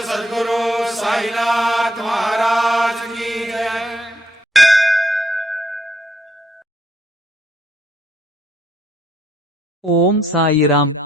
सद्गुरु साईनाथ महाराज की जय। ஓம் சாயிராம்.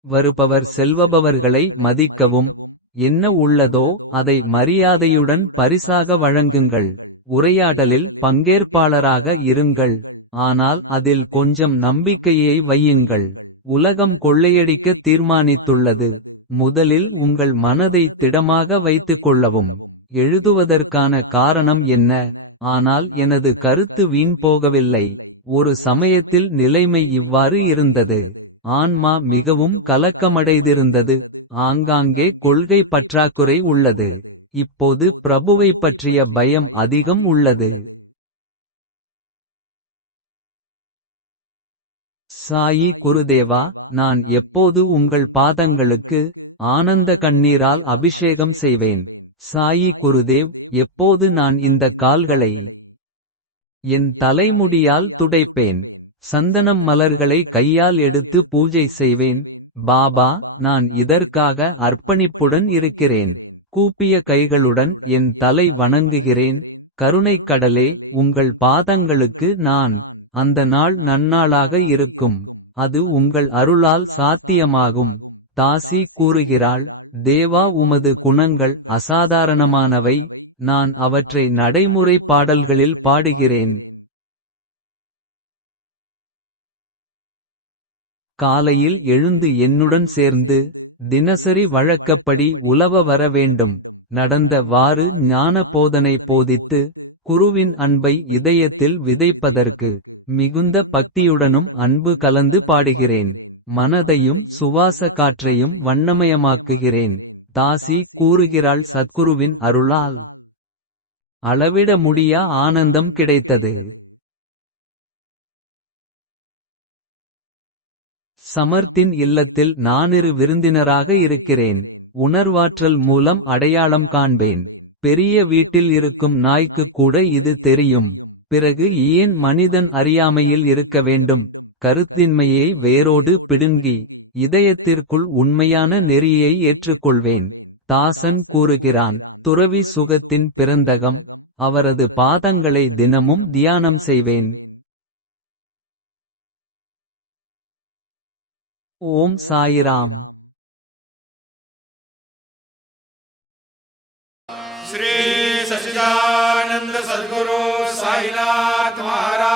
வருபவர் செல்வபவர்களை மதிக்கவும். என்ன உள்ளதோ அதை மரியாதையுடன் பரிசாக வழங்குங்கள். உரையாடலில் பங்கேற்பாளராக இருங்கள். ஆனால் அதில் கொஞ்சம் நம்பிக்கையை வையுங்கள். உலகம் கொள்ளையடிக்க தீர்மானித்துள்ளது. முதலில் உங்கள் மனதை திடமாக வைத்துக் கொள்ளவும். எழுதுவதற்கான காரணம் என்ன? ஆனால் எனது கருத்து வீண் போகவில்லை. ஒரு சமயத்தில் நிலைமை இவ்வாறு இருந்தது. ஆன்மா மிகவும் கலக்கமடைந்திருந்தது. ஆங்காங்கே கொள்கை பற்றாக்குறை உள்ளது. இப்போது பிரபுவைப் பற்றிய பயம் அதிகம் உள்ளது. சாயி குருதேவா, நான் எப்போது உங்கள் பாதங்களுக்கு ஆனந்த கண்ணீரால் அபிஷேகம் செய்வேன். சாயி குருதேவ், எப்போது நான் இந்த கால்களை என் தலைமுடியால் துடைப்பேன். சந்தனம் மலர்களை கையால் எடுத்து பூஜை செய்வேன். பாபா, நான் இதற்காக அர்ப்பணிப்புடன் இருக்கிறேன். கூப்பிய கைகளுடன் என் தலை வணங்குகிறேன். கருணைக் கடலே, உங்கள் பாதங்களுக்கு நான். அந்த நாள் நன்னாளாக இருக்கும். அது உங்கள் அருளால் சாத்தியமாகும். தாசி கூறுகிறாள், தேவா, உமது குணங்கள் அசாதாரணமானவை. நான் அவற்றை நடைமுறை பாடல்களில் பாடுகிறேன். காலையில் எழுந்து என்னுடன் சேர்ந்து தினசரி வழக்கப்படி உலவ வர வேண்டும். நடந்த வாறு ஞான போதனை போதித்து குருவின் அன்பை இதயத்தில் விதைப்பதற்கு மிகுந்த பக்தியுடனும் அன்பு கலந்து பாடுகிறேன். மனதையும் சுவாச காற்றையும் வண்ணமயமாக்குகிறேன். தாசி கூறுகிறாள், சத்குருவின் அருளால் அளவிட முடியா ஆனந்தம் கிடைத்தது. சமர்த்தின் இல்லத்தில் நானிரு விருந்தினராக இருக்கிறேன். உணர்வாற்றல் மூலம் அடையாளம் காண்பேன். பெரிய வீட்டில் இருக்கும் நாய்க்கு கூட இது தெரியும். பிறகு ஏன் மனிதன் அறியாமையில் இருக்க வேண்டும்? கருத்தின்மையை வேரோடு பிடுங்கி இதயத்திற்குள் உண்மையான நெறியை ஏற்றுக்கொள்வேன். தாசன் கூறுகிறான், துறவி சுகத்தின் பிறந்தகம். அவரது பாதங்களை தினமும் தியானம் செய்வேன். ஓம் சாயிராம். श्री सच्चिदानंद सद्गुरु साईनाथ महाराज।